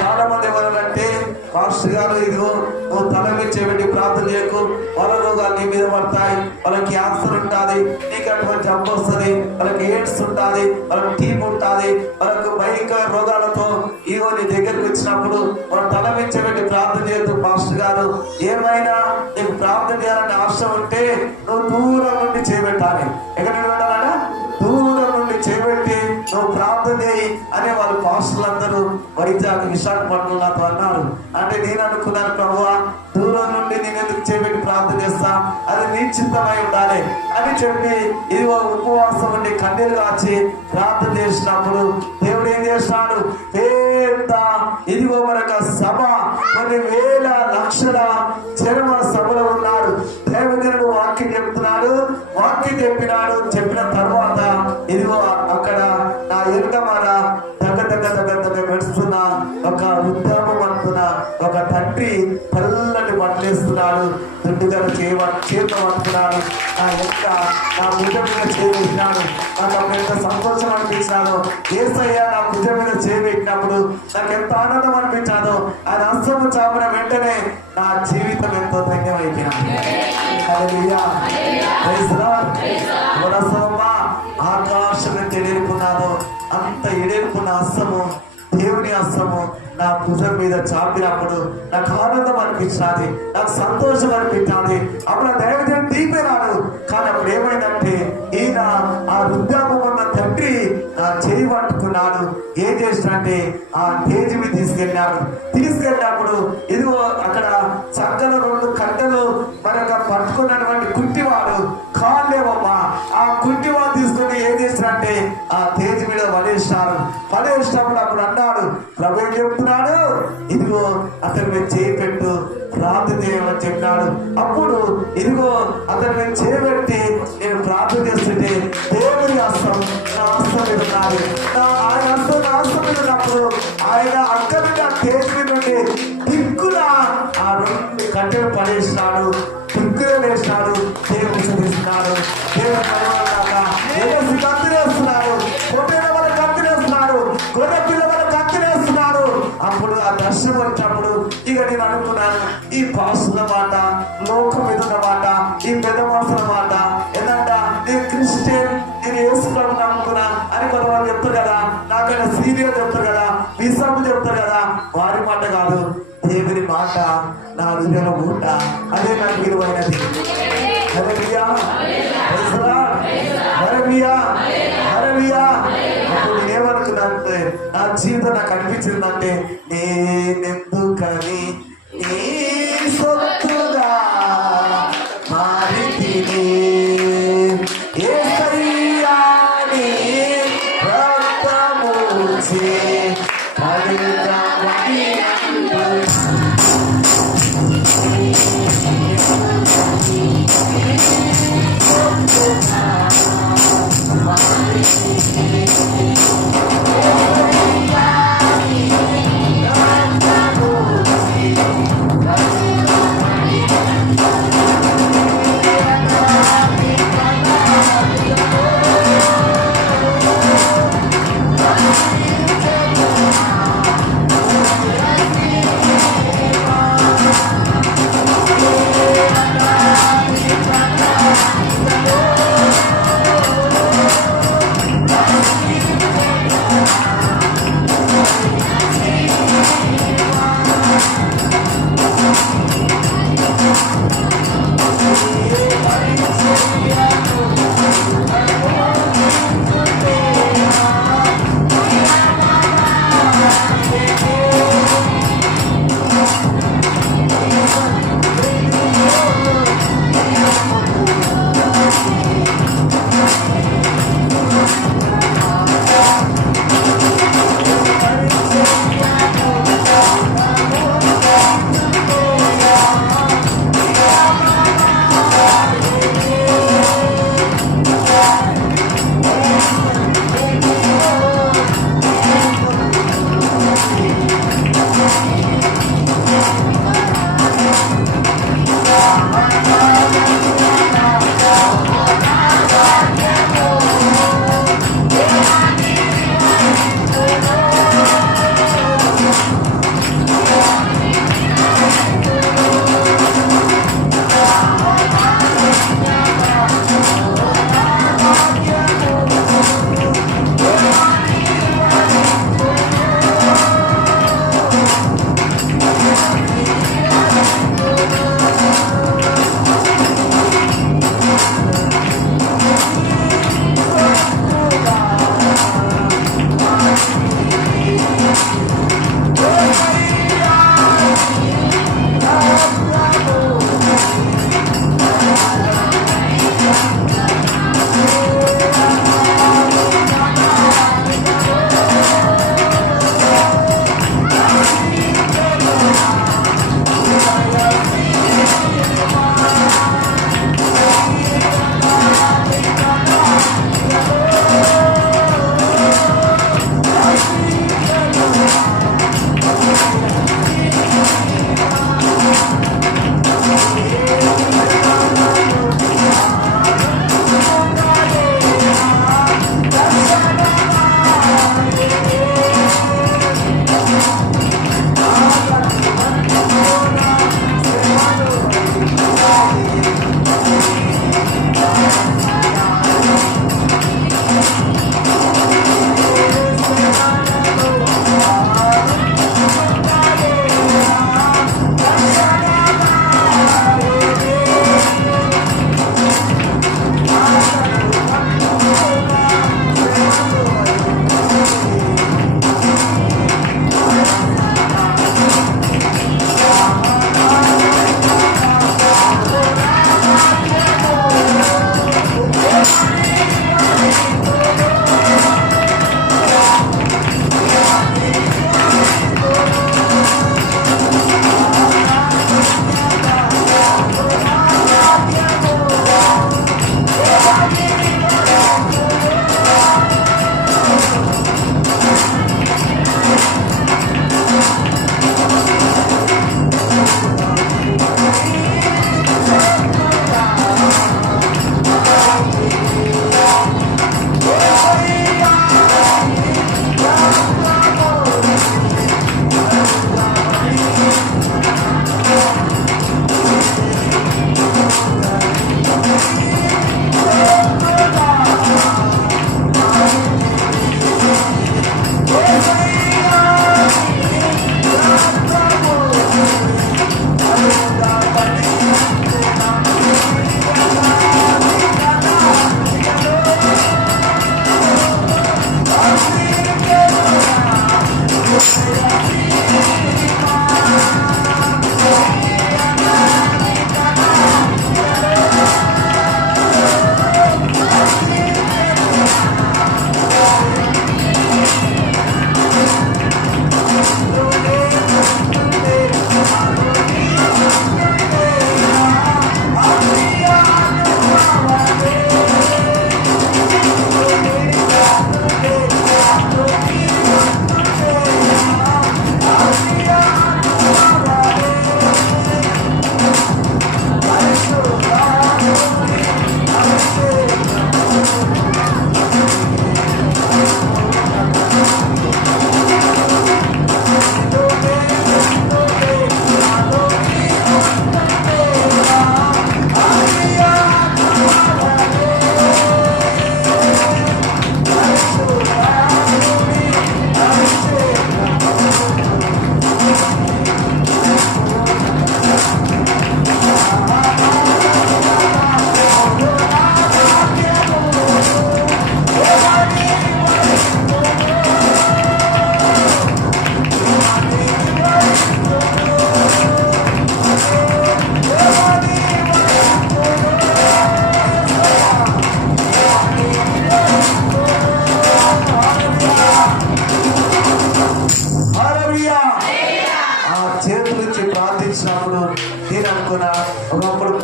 చాలా మంది ఎవరంటే పాస్టర్ గారు ఇదిగో నువ్వు తల మీద చేపెట్టి ప్రార్థన చేయకు, వాళ్ళ రోగాలు నీ మీద పడతాయి, వాళ్ళకి క్యాన్సర్ ఉంటుంది, నీకు అటువంటి జబ్బు వస్తుంది, వాళ్ళకి ఎయిడ్స్ ఉంటుంది, వాళ్ళకి టీబీ ఉంటుంది, వాళ్ళకు భయంకర రోగాలతో ఇదిగో నీ దగ్గరకు వచ్చినప్పుడు వాళ్ళ తల మీద చేపెట్టి ప్రార్థన చేయొద్దు పాస్టర్ గారు. ఏమైనా నీకు ప్రార్థన చేయాలని ఆశ ఉంటే నువ్వు దూరం నుండి చేపెట్టాలి. ఎక్కడ ఉండాలన్నా దూరం నుండి చేపెట్టి నువ్వు ప్రార్థన చేయి అనే వాళ్ళు పాస్టర్లందరూ వైజాగ్ విశాఖపట్నంలో నాతో అన్నారు. అంటే నేను అనుకున్నాను, ప్రభువా దూరం నుండి నేను ఎందుకు చేపెట్టి ప్రార్థన చేస్తా, అది నీ చిత్తమై ఉండాలి అని చెప్పి ఇదిగో ఉపవాసం ఉండి కన్నీరు కాచి ప్రార్థన చేసినప్పుడు దేవుడు ఏం చేస్తున్నాడు, పెద్ద ఇదిగో మరొక సభ, కొన్ని వేల లక్షల చర్మ సభలో ఉన్నాడు. దేవుడు వాక్యం చెప్తున్నాడు, వాక్యం చెప్పినాడు. చెప్పిన తర్వాత ఇదిగో అక్కడ నా ఎరుగమాన దగ్గర దగ్గర దగ్గర దగ్గర పెడుతున్న ఒక ఉద్యమం అనుకున్న ఒక తండ్రి పల్లటి బట్టలేస్తున్నాడు, దుడ్డుగా చేతం అనుకున్నాడు, నా యొక్క నా భుజం మీద చేపెట్టినాడు. నాకు అప్పుడు ఎంత సంతోషం అనిపించినాడు. యేసయ్య నా భుజం మీద చేపెట్టినప్పుడు నాకు ఎంత ఆనందం అనిపించాను. ఆయన హస్తము చాపిన వెంటనే నా జీవితం ఎంతో ధన్యమైపోయినాడు. ఆకాశం ఎంత ఎడేరుకున్నాను, అంత ఎడేరుకున్న హస్తము, దేవుని హస్తము నా భుజం మీద చాపినప్పుడు నాకు ఆనందం అనిపించాలి, నాకు సంతోషం అనిపించాలి. అప్పుడు దైవజనుడు దిగిపోయినాడు. కానీ అప్పుడు ఏమైందంటే ఈయన ఆ వృద్ధాపం ఉన్న తండ్రి నా చేయి పట్టుకున్నాడు. ఏం చేసినంటే ఆ స్టేజ్ మీద తీసుకెళ్ళినప్పుడు ఇదిగో అక్కడ చక్కల 2 కట్టెలు మనకు పట్టుకున్నటువంటి కుంటివాడు కాళ్ళేమమ్మా, ఆ కుంటివాడు తీసుకుని ఏం చేసినంటే ఆ స్టేజ్ మీద పడేసినప్పుడు అప్పుడు అన్నాడు, ప్రభు ఏం చెప్తున్నాడు, ఇదిగో అతని మీద చేపెట్టు ప్రార్థన చేయమని చెప్పినాడు. అప్పుడు ఇదిగో అతని మీద చేపెట్టి నేను ప్రార్థన చేస్తుంటే దేవుని హస్తం నా హస్తం మీద ఉన్నది. ఆయన హస్తం నా హస్తం మీద ఉన్నప్పుడు ఆయన అక్కడ నుండి ఆ స్టేజ్ మీద నుండి దిక్కున ఆ 2 కట్టెలు పడేసినాడు, దిక్కున వేసినాడు, దేవుని చదివిస్తున్నాడు. దేవుని కత్తిరేస్తున్నాడు, పొట్టేల వల్ల కత్తిరేస్తున్నాడు, గొర్రె పిల్ల వల్ల కత్తిరేస్తున్నాడు. అప్పుడు ఆ దర్శనం వచ్చినప్పుడు ఇక నేను అనుకున్నాను, ఈ పాసుల మాట, లోకం మీద ఉన్న మాట, ఈ పెద్ద మనుషుల మాట ఏంటంట, నేను క్రిస్టియన్, నేను యేసుప్రభు నమ్ముకున్నా అని కొంతమంది చెప్తారు కదా, నాకైనా సీరియల్ చెప్తారు కదా, విశ్రాంతి చెప్తారు కదా, వారి మాట కాదు, దేవుని మాట నా హృదయంలో ఊట, అదే నాకు విలువైనది. అప్పుడు నేనేమనుకున్నానంటే నా జీవితం నాకు అనిపించిందంటే నేనెందుకని నీ సొత్తుగా మారితిని, యేసయ్యా నీ రక్తముచే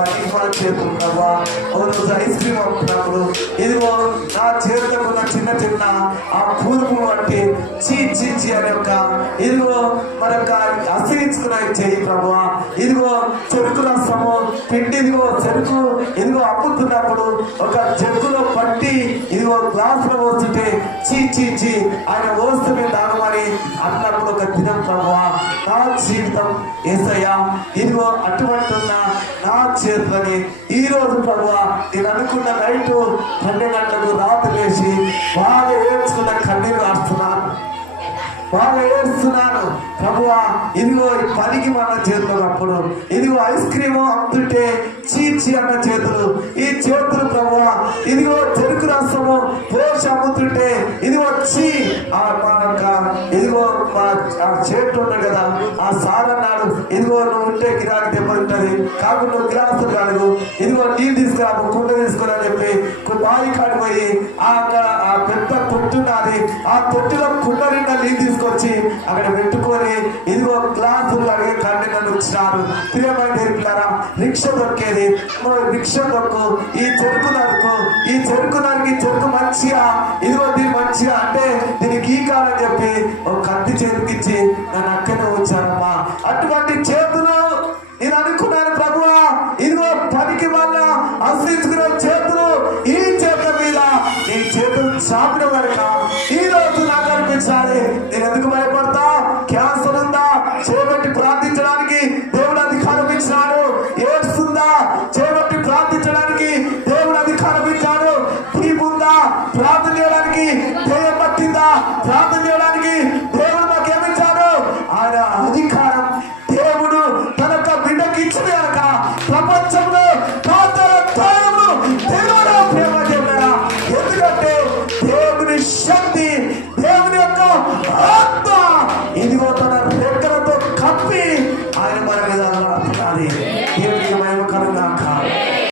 పనికి మన చేతులు ప్రభా. ఓ రోజు ఐస్ క్రీమ్ అమ్ముతున్నప్పుడు ఇదిగో నా చేతులకు ఉన్న చిన్న చిన్న ఆ పూర్పు బట్టి చీ చీ చీ అనే ఒక ఇదిగో మరొక అసహించుకున్న చెయ్యి ప్రభా. ఇదిగో చెరుకు రసము పిండి ఇదిగో చెరుకు ఇదిగో అమ్ముతున్నప్పుడు ఒక జగ్గులో పట్టి ఇదిగో గ్లాసులో పోస్తుంటే చీ చీ చీ ఆయన వస్తువుని దానమని అన్నప్పుడు ఒక దినం ప్రభా నా జీవితం యేసయ్యా ఇదిగో అటువంటి ఉన్న నా చేతులని ఈ రోజు ప్రభువా నేను అనుకున్న నైటు 12 గంటలకు రాత్రి లేచి బాగా ఏడ్చుకున్న కన్నీరు రాస్తున్నాను, బాగా ఏడుస్తున్నాను ప్రభువా. ఇదిగో ఈ పనికి మన చేతులు అప్పుడు ఇదిగో ఐస్ క్రీము అమ్ముతుంటే చీచి అన్న చేతులు, ఈ చేతులు ప్రభువా ఇదిగో చెరుకు రసము పోసి అమ్ముతుంటే ఇదిగో వచ్చి ఇదిగో ఆ చేటు ఉన్నాడు కదా ఆ సార్ అన్నాడు ఇదిగో నువ్వు ఉంటే గిరాకి దెబ్బతింటది కాకుండా నువ్వు గిలాసులు కాదు ఇదిగో నీళ్ళు తీసుకురా కుండ తీసుకురా చెప్పి బావి కాడిపోయి ఆ పెద్ద తొట్టున్నది ఆ తొట్టులో కుండ నిండా నీళ్ళు తీసుకొచ్చి అక్కడ పెట్టుకొని ఇదిగో గ్లాసులు అడిగే కన్నీ నన్ను వచ్చినారు. ప్రియమైన పిల్లరా రిక్ష దొక్కేది రిక్ష దొక్కు ఈ చెరుకు నరుకు ఈ చెరుకు నరికి చెరుకు మంచిగా ఇదిగో దీని మంచిగా అంటే దీనికి గీకాలని చెప్పి ఒక కత్తి చేతికిచ్చి నన్ను అక్కడే వచ్చానమ్మా. అటువంటి చేతులు నేను అనుకున్నాను ప్రభువా ఇదిగో పనికి వల్ల ఆశ్రయించుకునే చేతులు ఈ చేతుల మీద నీ చేతులు చాపిన వరక ఈ రోజు నాకు అనిపించాలి. నేను ఎందుకు భయపడతా? క్యాన్సర్ ఉందా చేపట్టి ప్రార్థించడానికి దేవుడు అధికారం ఇచ్చినాడు. ఏడుస్తుందా చేపట్టి ప్రార్థించడానికి దేవుడు అధికారం ఇచ్చాడు. తీపు ఉందా ప్రార్థన చేయడానికి దెయ్యం పట్టిందా ప్రార్థన చేయడానికి దేవుడు మాకేమిచ్చాడు? ఆయన అధికారం దేవుడు తన బిడ్డకి ఇచ్చిన కనుక ప్రపంచంలో